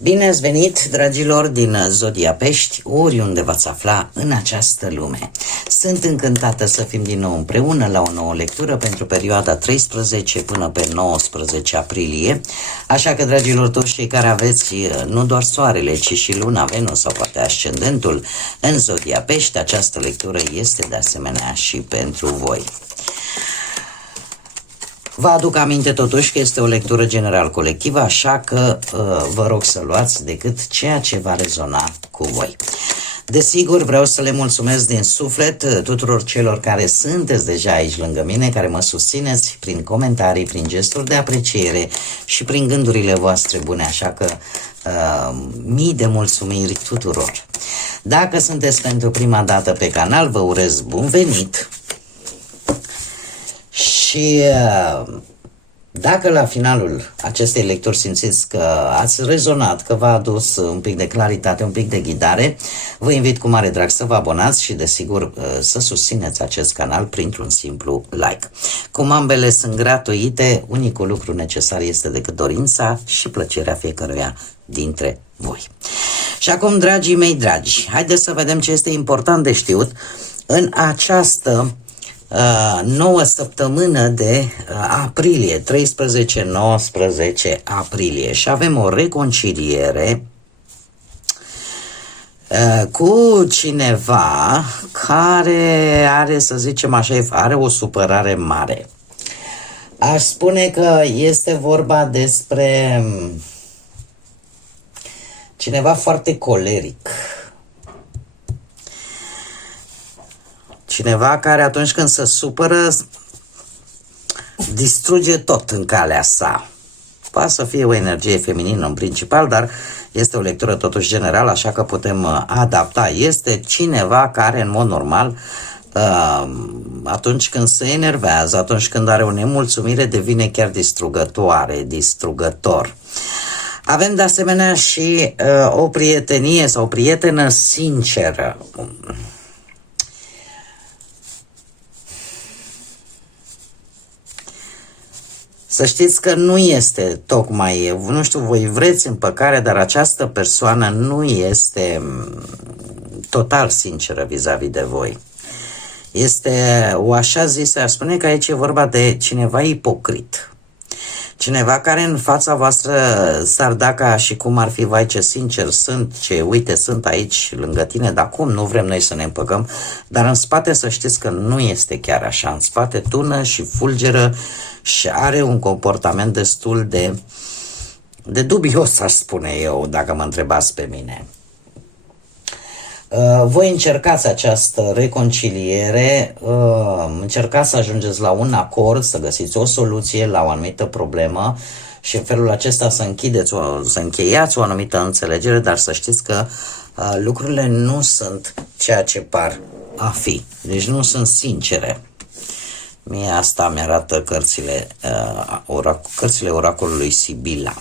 Bine ați venit, dragilor din Zodia Pești, oriunde v-ați afla în această lume. Sunt încântată să fim din nou împreună la o nouă lectură pentru perioada 13 până pe 19 aprilie. Așa că, dragilor, toți cei care aveți nu doar soarele, ci și luna, Venus sau poate ascendentul în Zodia Pești, această lectură este de asemenea și pentru voi. Vă aduc aminte totuși că este o lectură general colectivă, așa că vă rog să luați decât ceea ce va rezona cu voi. Desigur, vreau să le mulțumesc din suflet tuturor celor care sunteți deja aici lângă mine, care mă susțineți prin comentarii, prin gesturi de apreciere și prin gândurile voastre bune, așa că mii de mulțumiri tuturor. Dacă sunteți pentru prima dată pe canal, vă urez bun venit. Și dacă la finalul acestei lecturi simțiți că ați rezonat, că v-a adus un pic de claritate, un pic de ghidare, vă invit cu mare drag să vă abonați și desigur să susțineți acest canal printr-un simplu like. Cum ambele sunt gratuite, unicul lucru necesar este decât dorința și plăcerea fiecăruia dintre voi. Și acum, dragii mei dragi, haideți să vedem ce este important de știut în această nouă săptămână de aprilie, 13-19 aprilie, și avem o reconciliere cu cineva care are, să zicem așa, are o supărare mare. Aș spune că este vorba despre cineva foarte coleric. Cineva care atunci când se supără distruge tot în calea sa. Poate să fie o energie feminină în principal, dar este o lectură totuși generală, așa că putem adapta. Este cineva care în mod normal atunci când se enervează, atunci când are o nemulțumire, devine chiar distrugător. Avem de asemenea și o prietenie sau o prietenă sinceră. Să știți că nu este tocmai, nu știu, voi vreți împăcare, dar această persoană nu este total sinceră vis-a-vis de voi. Este o așa zisă, aș spune că aici e vorba de cineva ipocrit. Cineva care în fața voastră s-ar da ca și cum ar fi, vai ce sincer sunt, ce uite sunt aici lângă tine, dar cum nu vrem noi să ne împăcăm, dar în spate să știți că nu este chiar așa, în spate tună și fulgeră și are un comportament destul de dubios, aș spune eu, dacă mă întrebați pe mine. Voi încercați această reconciliere, încercați să ajungeți la un acord, să găsiți o soluție la o anumită problemă și în felul acesta să încheiați o anumită înțelegere, dar să știți că lucrurile nu sunt ceea ce par a fi, deci nu sunt sincere. Mie asta mi-arată cărțile oracolului Sibila.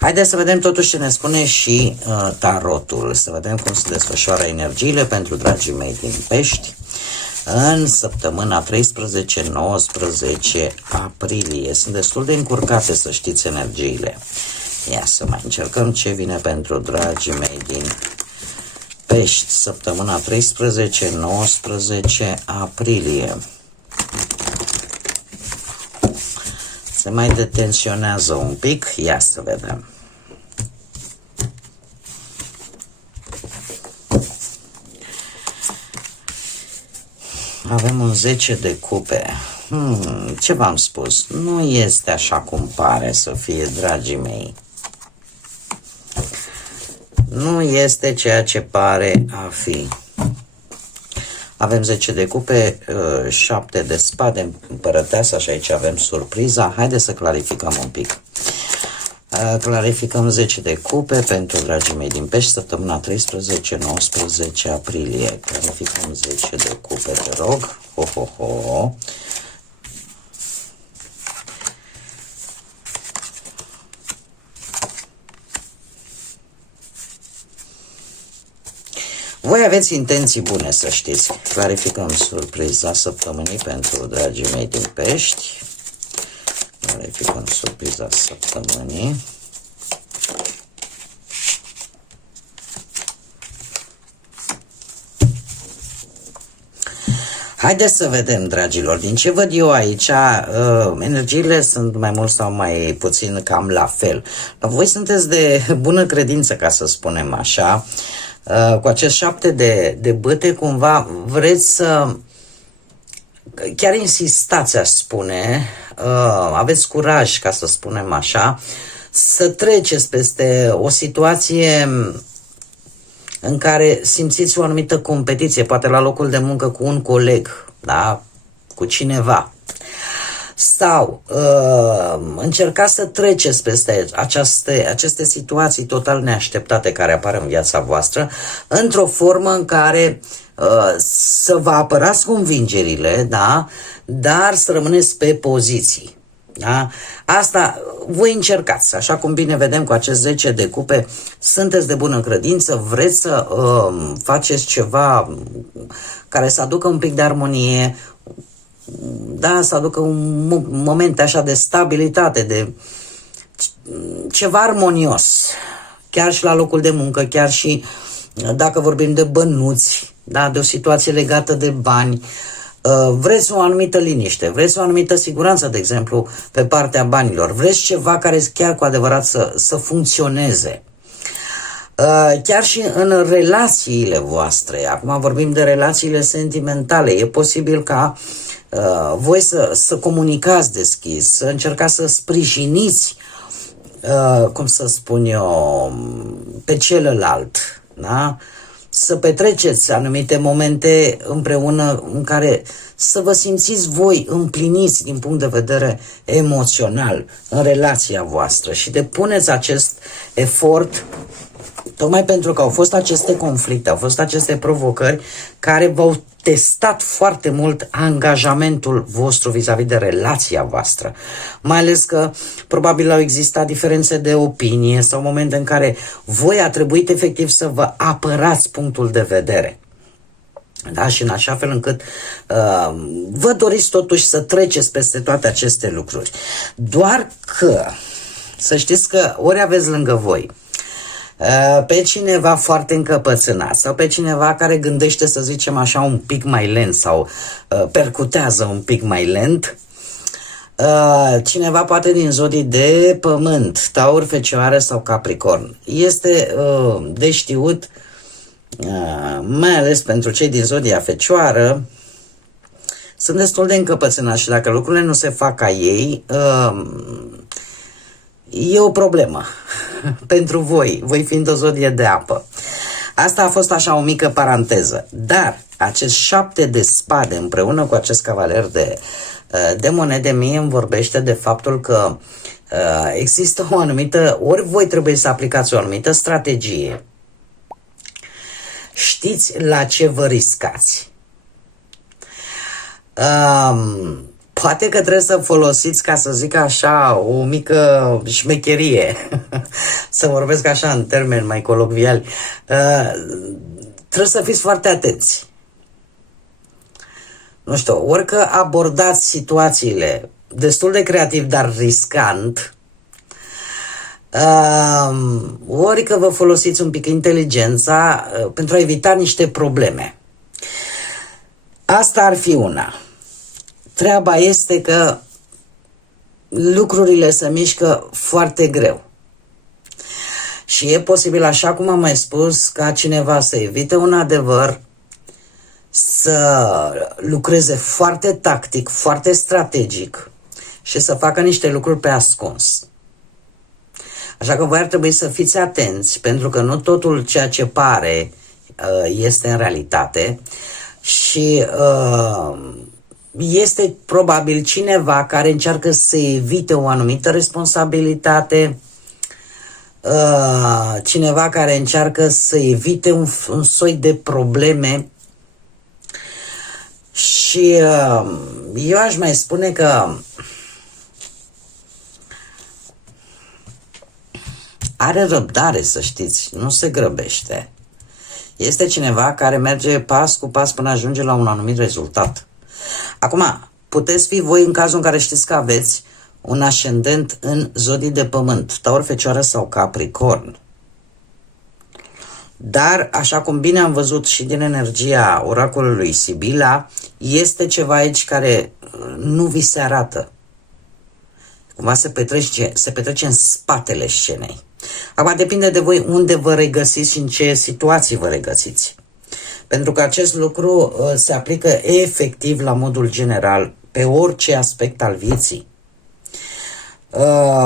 Haideți să vedem totuși ce ne spune și tarotul, să vedem cum se desfășoară energiile pentru dragii mei din Pești în săptămâna 13-19 aprilie. Sunt destul de încurcate, să știți, energiile. Ia să mai încercăm ce vine pentru dragii mei din Pești, săptămâna 13-19 aprilie. Se mai detensionează un pic, ia să vedem. Avem un 10 de cupe. Ce v-am spus? Nu este așa cum pare să fie, dragii mei. Nu este ceea ce pare a fi. Avem 10 de cupe, 7 de spade, împărăteasa și aici avem surpriza. Haideți să clarificăm un pic. Clarificăm 10 de cupe pentru dragii mei din Pești, săptămâna 13-19 aprilie. Clarificăm 10 de cupe, te rog. Ho. Voi aveți intenții bune, să știți. Clarificăm surpriza săptămânii pentru dragii mei din Pești. Clarificăm surpriza săptămânii. Haideți să vedem, dragilor, din ce văd eu aici, energiile sunt mai mult sau mai puțin cam la fel. Voi sunteți de bună credință, ca să spunem așa, cu acest 7 de bâte, cumva vreți să, chiar insistați, aș spune, aveți curaj, ca să spunem așa, să treceți peste o situație în care simțiți o anumită competiție, poate la locul de muncă cu un coleg, da? Cu cineva. Sau încercați să treceți peste aceste situații total neașteptate care apar în viața voastră într-o formă în care să vă apărați convingerile, da? Dar să rămâneți pe poziții. Da? Asta voi încercați, așa cum bine vedem cu acest 10 de cupe, sunteți de bună credință, vreți să faceți ceva care să aducă un pic de armonie, da, să aducă un moment așa de stabilitate, de ceva armonios, chiar și la locul de muncă, chiar și dacă vorbim de bănuți, da, de o situație legată de bani. Vreți o anumită liniște, vreți o anumită siguranță, de exemplu, pe partea banilor, vreți ceva care chiar cu adevărat să funcționeze. Chiar și în relațiile voastre, acum vorbim de relațiile sentimentale, e posibil ca voi să comunicați deschis, să încercați să sprijiniți, cum să spun eu, pe celălalt, da? Să petreceți anumite momente împreună în care să vă simțiți voi împliniți din punct de vedere emoțional în relația voastră și depuneți acest efort tocmai pentru că au fost aceste conflicte, au fost aceste provocări care v-au testat foarte mult angajamentul vostru vis-a-vis de relația voastră. Mai ales că probabil au existat diferențe de opinie sau momente în care voi a trebuit efectiv să vă apărați punctul de vedere. Da? Și în așa fel încât vă doriți totuși să treceți peste toate aceste lucruri. Doar că să știți că ori aveți lângă voi pe cineva foarte încăpățânat sau pe cineva care gândește, să zicem așa, un pic mai lent sau percutează un pic mai lent, cineva poate din zodii de pământ, Taur, Fecioară sau Capricorn. Este de știut, mai ales pentru cei din zodia Fecioară, sunt destul de încăpățânați și dacă lucrurile nu se fac ca ei, e o problemă pentru voi fiind o zodie de apă. Asta a fost așa o mică paranteză. Dar acest 7 de spade împreună cu acest cavaler de monede mie îmi vorbește de faptul că există o anumită, ori voi trebuie să aplicați o anumită strategie. Știți la ce vă riscați. Poate că trebuie să folosiți, ca să zic așa, o mică șmecherie, să vorbesc așa în termeni mai colocviali. Trebuie să fiți foarte atenți. Nu știu, orică abordați situațiile destul de creativ, dar riscant, orică vă folosiți un pic inteligența pentru a evita niște probleme. Asta ar fi una. Treaba este că lucrurile se mișcă foarte greu. Și e posibil, așa cum am mai spus, ca cineva să evite un adevăr, să lucreze foarte tactic, foarte strategic și să facă niște lucruri pe ascuns. Așa că voi ar trebui să fiți atenți, pentru că nu totul ceea ce pare este în realitate și este probabil cineva care încearcă să evite o anumită responsabilitate, cineva care încearcă să evite un soi de probleme și eu aș mai spune că are răbdare, să știți, nu se grăbește. Este cineva care merge pas cu pas până ajunge la un anumit rezultat. Acum, puteți fi voi în cazul în care știți că aveți un ascendent în zodii de pământ, Taur, Fecioară sau Capricorn. Dar, așa cum bine am văzut și din energia oracolului Sibila, este ceva aici care nu vi se arată. Cumva se petrece în spatele scenei. Acum depinde de voi unde vă regăsiți și în ce situații vă regăsiți. Pentru că acest lucru se aplică efectiv la modul general pe orice aspect al vieții.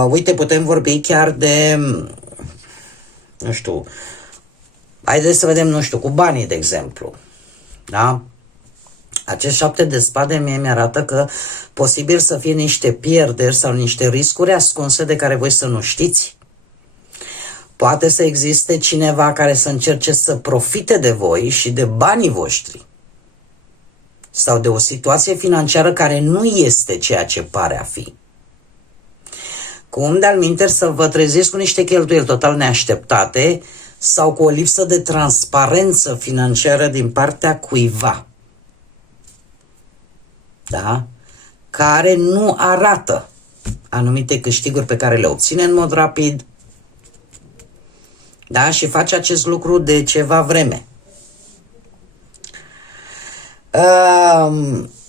Uite, putem vorbi chiar de, nu știu, haideți să vedem, nu știu, cu banii, de exemplu. Da? Acest 7 de spade mie mi-arată că posibil să fie niște pierderi sau niște riscuri ascunse de care voi să nu știți. Poate să existe cineva care să încerce să profite de voi și de banii voștri. Sau de o situație financiară care nu este ceea ce pare a fi. Cum de-al minteri să vă treziți cu niște cheltuieli total neașteptate sau cu o lipsă de transparență financiară din partea cuiva. Da? Care nu arată anumite câștiguri pe care le obține în mod rapid. Da? Și face acest lucru de ceva vreme.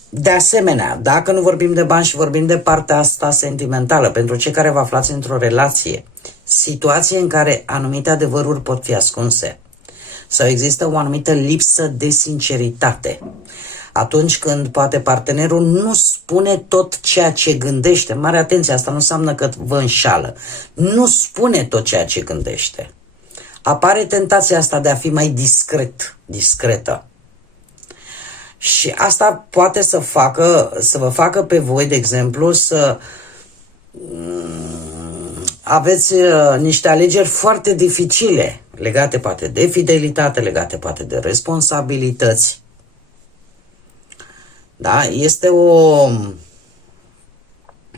De asemenea, dacă nu vorbim de bani și vorbim de partea asta sentimentală, pentru cei care vă aflați într-o relație, situație în care anumite adevăruri pot fi ascunse sau există o anumită lipsă de sinceritate, atunci când poate partenerul nu spune tot ceea ce gândește, mare atenție, asta nu înseamnă că vă înșală, nu spune tot ceea ce gândește. Apare tentația asta de a fi mai discretă. Și asta poate să vă facă pe voi, de exemplu, să aveți niște alegeri foarte dificile, legate poate de fidelitate, legate poate de responsabilități. Da? Este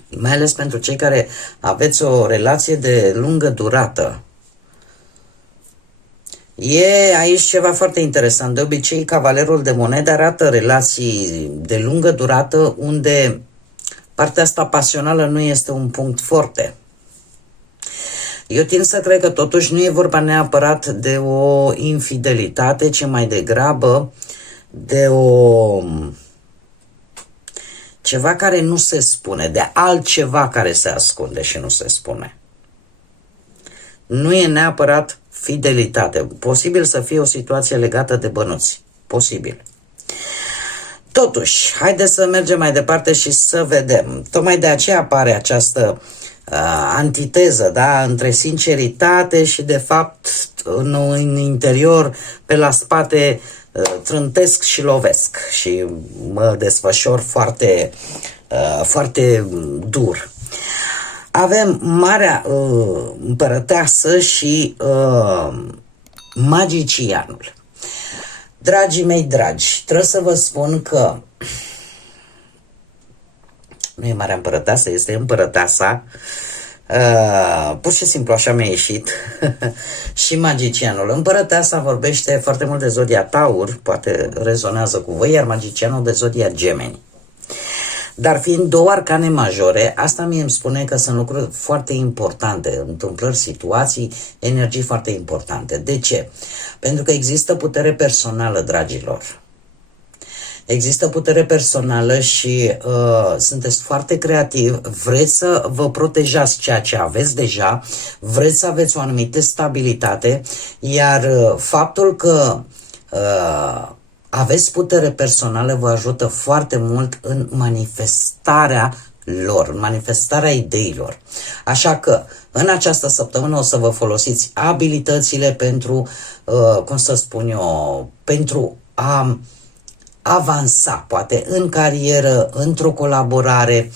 mai ales pentru cei care aveți o relație de lungă durată. E aici ceva foarte interesant. De obicei, cavalerul de monede arată relații de lungă durată unde partea asta pasională nu este un punct forte. Eu tind să cred că totuși nu e vorba neapărat de o infidelitate, ci mai degrabă de ceva care nu se spune, de altceva care se ascunde și nu se spune. Nu e neapărat fidelitate. Posibil să fie o situație legată de bănuți. Posibil. Totuși, haideți să mergem mai departe și să vedem. Tocmai de aceea apare această antiteză, da, între sinceritate și de fapt în interior, pe la spate, trântesc și lovesc și mă desfășor foarte, foarte dur. Avem Marea Împărăteasă și Magicianul. Dragii mei dragi, trebuie să vă spun că nu e Marea Împărăteasă, este Împărăteasa. Pur și simplu așa mi-a ieșit. Și Magicianul. Împărăteasa vorbește foarte mult de zodia Taur, poate rezonează cu voi, iar Magicianul de zodia Gemeni. Dar fiind două arcane majore, asta mie îmi spune că sunt lucruri foarte importante, întâmplări, situații, energii foarte importante. De ce? Pentru că există putere personală, dragilor. Există putere personală și sunteți foarte creativi, vreți să vă protejați ceea ce aveți deja, vreți să aveți o anumită stabilitate, iar faptul că aveți putere personală vă ajută foarte mult în manifestarea lor, în manifestarea ideilor. Așa că în această săptămână o să vă folosiți abilitățile pentru, cum să spun eu, pentru a avansa, poate în carieră, într-o colaborare,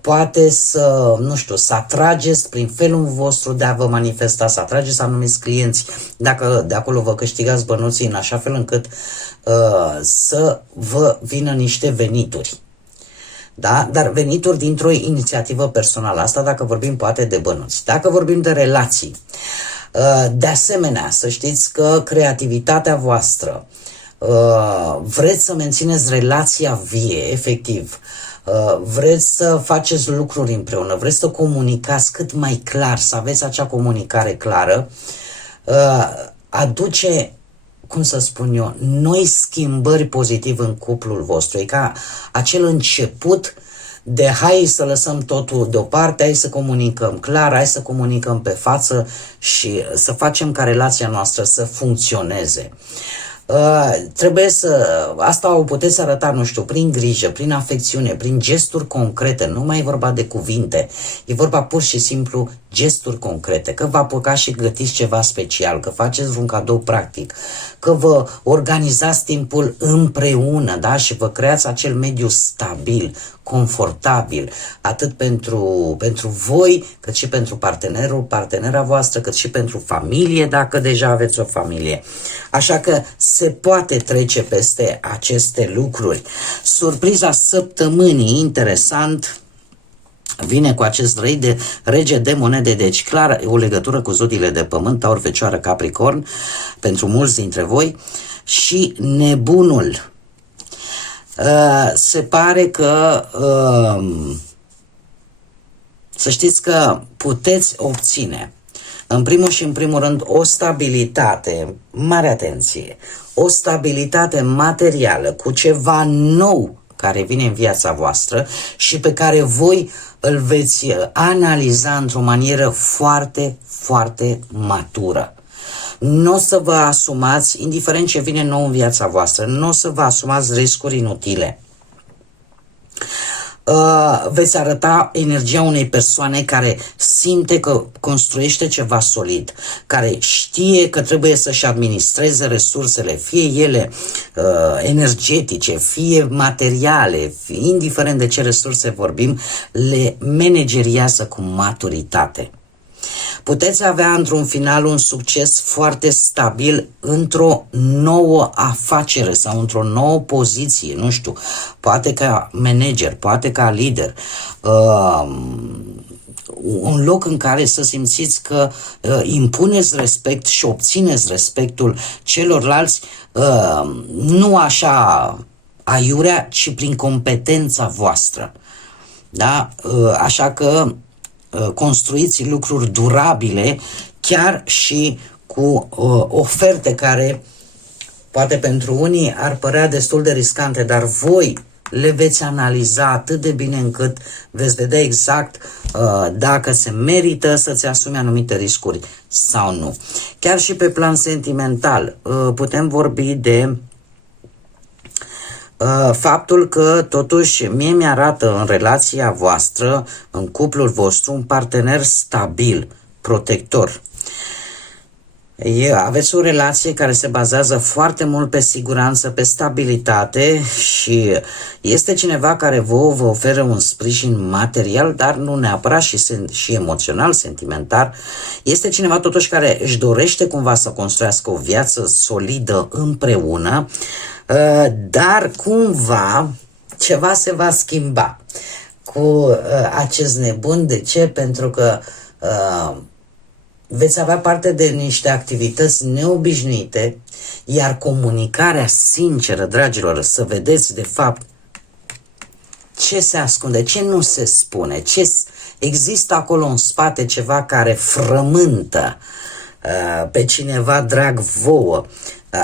poate să, nu știu, să atrageți prin felul vostru de a vă manifesta, să atrageți anumiți clienți, dacă de acolo vă câștigați bănuții în așa fel încât să vă vină niște venituri. Da? Dar venituri dintr-o inițiativă personală. Asta dacă vorbim poate de bănuți. Dacă vorbim de relații, de asemenea, să știți că creativitatea voastră, vreți să mențineți relația vie, efectiv, vreți să faceți lucruri împreună, vreți să comunicați cât mai clar, să aveți acea comunicare clară, aduce, cum să spun eu, noi schimbări pozitive în cuplul vostru. E ca acel început de hai să lăsăm totul deoparte, hai să comunicăm clar, hai să comunicăm pe față și să facem ca relația noastră să funcționeze. Trebuie să, asta o puteți arăta, nu știu, prin grijă, prin afecțiune, prin gesturi concrete, nu mai e vorba de cuvinte, e vorba pur și simplu gesturi concrete, că vă apucați și gătiți ceva special, că faceți vreun cadou practic, că vă organizați timpul împreună, da? Și vă creați acel mediu stabil, confortabil, atât pentru voi, cât și pentru partenera voastră, cât și pentru familie, dacă deja aveți o familie. Așa că se poate trece peste aceste lucruri. Surpriza săptămânii, interesant, vine cu acest rege de monede, deci clar o legătură cu zodiile de pământ, Taur, Fecioară, Capricorn, pentru mulți dintre voi, și nebunul. Se pare că să știți că puteți obține în primul și în primul rând o stabilitate, mare atenție, o stabilitate materială cu ceva nou care vine în viața voastră și pe care voi îl veți analiza într-o manieră foarte, foarte matură. Nu o să vă asumați, indiferent ce vine nou în viața voastră, nu o să vă asumați riscuri inutile. Veți arăta energia unei persoane care simte că construiește ceva solid, care știe că trebuie să-și administreze resursele, fie ele energetice, fie materiale, indiferent de ce resurse vorbim, le manageriază cu maturitate. Puteți avea într-un final un succes foarte stabil într-o nouă afacere sau într-o nouă poziție, nu știu, poate ca manager, poate ca lider, un loc în care să simțiți că impuneți respect și obțineți respectul celorlalți, nu așa aiurea, ci prin competența voastră. Da? Așa că construiți lucruri durabile, chiar și cu oferte care poate pentru unii ar părea destul de riscante, dar voi le veți analiza atât de bine încât veți vedea exact dacă se merită să-ți asumi anumite riscuri sau nu. Chiar și pe plan sentimental putem vorbi de faptul că totuși mie mi-arată în relația voastră, în cuplul vostru, un partener stabil, protector. Aveți o relație care se bazează foarte mult pe siguranță, pe stabilitate și este cineva care vă oferă un sprijin material, dar nu neapărat și emoțional, sentimental. Este cineva totuși care își dorește cumva să construiască o viață solidă împreună, dar cumva ceva se va schimba cu acest nebun. De ce? Pentru că veți avea parte de niște activități neobișnuite, iar comunicarea sinceră, dragilor, să vedeți de fapt ce se ascunde, ce nu se spune, există acolo în spate ceva care frământă pe cineva drag vouă.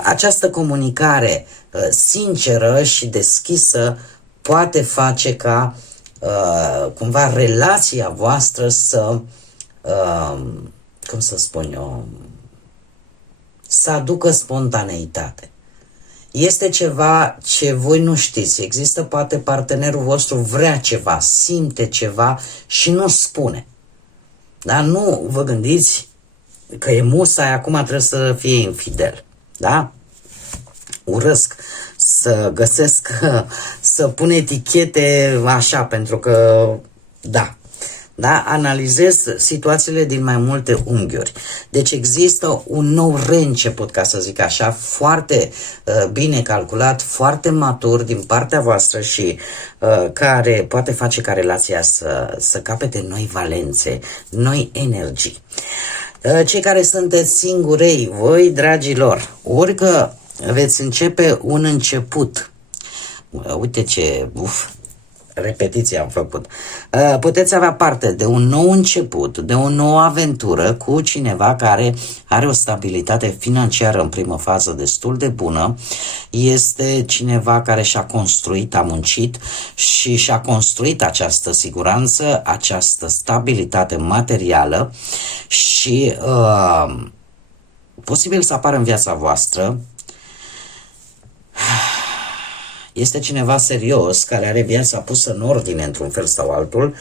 Această comunicare sinceră și deschisă poate face ca cumva relația voastră să cum să spun eu, să aducă spontaneitate. Este ceva ce voi nu știți. Există poate partenerul vostru vrea ceva, simte ceva și nu spune. Dar nu vă gândiți că e musai, acum trebuie să fie infidel. Da? Urăsc să găsesc, să pun etichete așa, pentru că da. Da? Analizez situațiile din mai multe unghiuri. Deci există un nou reînceput, ca să zic așa, foarte bine calculat, foarte matur din partea voastră și care poate face ca relația să capete noi valențe, noi energii. Cei care sunteți singurei, voi, dragilor, orică veți începe un început, uite ce, repetiție am făcut. Puteți avea parte de un nou început, de o nouă aventură cu cineva care are o stabilitate financiară în primă fază destul de bună. Este cineva care și-a construit, a muncit și și-a construit această siguranță, această stabilitate materială și posibil să apară în viața voastră. Este cineva serios, care are viața pusă în ordine într-un fel sau altul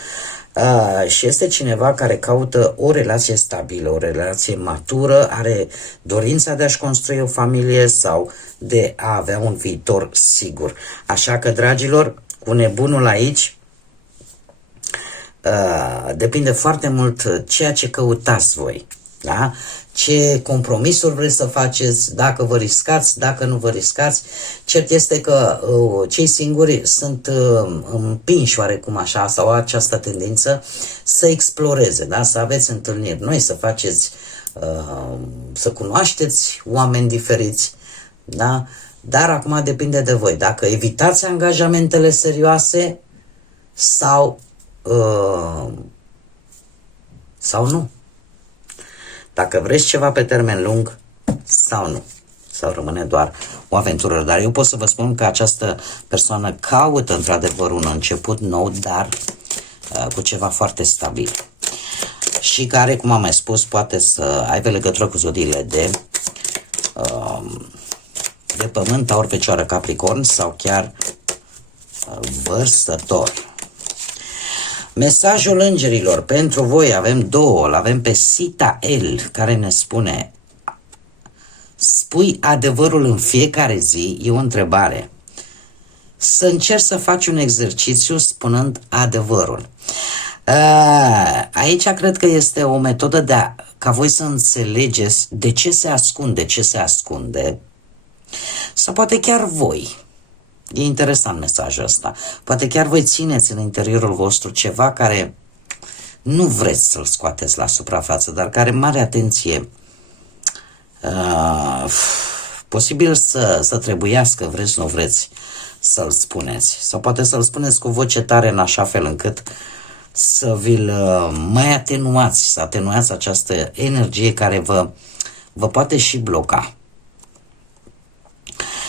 și este cineva care caută o relație stabilă, o relație matură, are dorința de a-și construi o familie sau de a avea un viitor sigur. Așa că, dragilor, cu nebunul aici depinde foarte mult ceea ce căutați voi. Da? Ce compromisuri vreți să faceți, dacă vă riscați, dacă nu vă riscați. Cert este că cei singuri sunt împinși oarecum așa, sau au această tendință să exploreze, da? Să aveți întâlniri noi, să faceți, să cunoașteți oameni diferiți, da? Dar acum depinde de voi, dacă evitați angajamentele serioase sau nu. Dacă vreți ceva pe termen lung sau nu. Sau rămâne doar o aventură. Dar eu pot să vă spun că această persoană caută într-adevăr un început nou, dar cu ceva foarte stabil. Și care, cum am mai spus, poate să aibă legătură cu zodiile de pământ, Taur, Fecioară, Capricorn sau chiar Vărsător. Mesajul îngerilor pentru voi, avem două, îl avem pe Sita L, care ne spune: spui adevărul în fiecare zi, e o întrebare. Să încerci să faci un exercițiu spunând adevărul. Aici cred că este o metodă ca voi să înțelegeți de ce se ascunde, sau poate chiar voi. E interesant mesajul ăsta. Poate chiar voi țineți în interiorul vostru ceva care nu vreți să-l scoateți la suprafață, dar care, mare atenție, posibil să trebuiască, vreți, nu vreți, să-l spuneți. Sau poate să-l spuneți cu voce tare în așa fel încât să vi-l mai atenuați, să atenuați această energie care vă poate și bloca.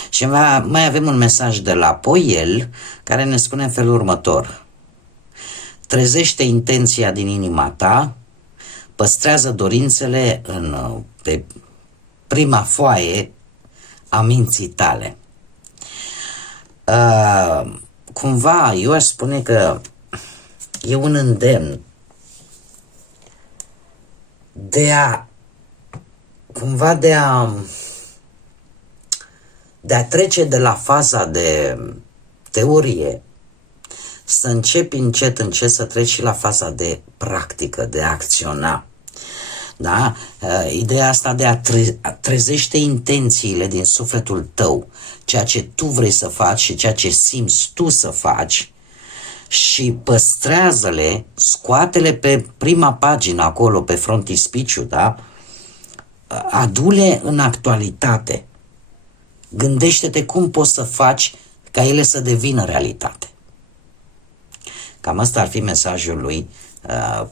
Și mai avem un mesaj de la Poiel, care ne spune în felul următor: trezește intenția din inima ta, păstrează dorințele pe prima foaie a minții tale. Cumva, eu aș spune că e un îndemn de a trece de la faza de teorie, să începi încet să treci și la faza de practică, de a acționa. Da? Ideea asta de a trezește intențiile din sufletul tău, ceea ce tu vrei să faci și ceea ce simți tu să faci, și păstrează-le, scoate-le pe prima pagină acolo, pe frontispiciu, da? Adu-le în actualitate. Gândește-te cum poți să faci ca ele să devină realitate. Cam asta ar fi mesajul lui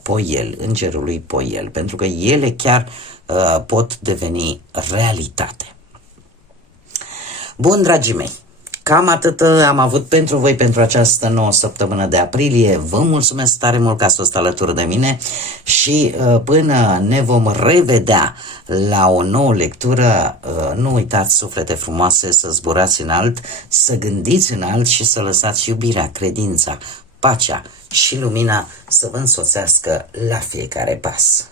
Poiel, îngerul lui Poiel, pentru că ele chiar pot deveni realitate. Bun, dragii mei, cam atât am avut pentru voi pentru această nouă săptămână de aprilie. Vă mulțumesc tare mult că ați fost alături de mine și până ne vom revedea la o nouă lectură, nu uitați, suflete frumoase, să zburați înalt, să gândiți înalt și să lăsați iubirea, credința, pacea și lumina să vă însoțească la fiecare pas.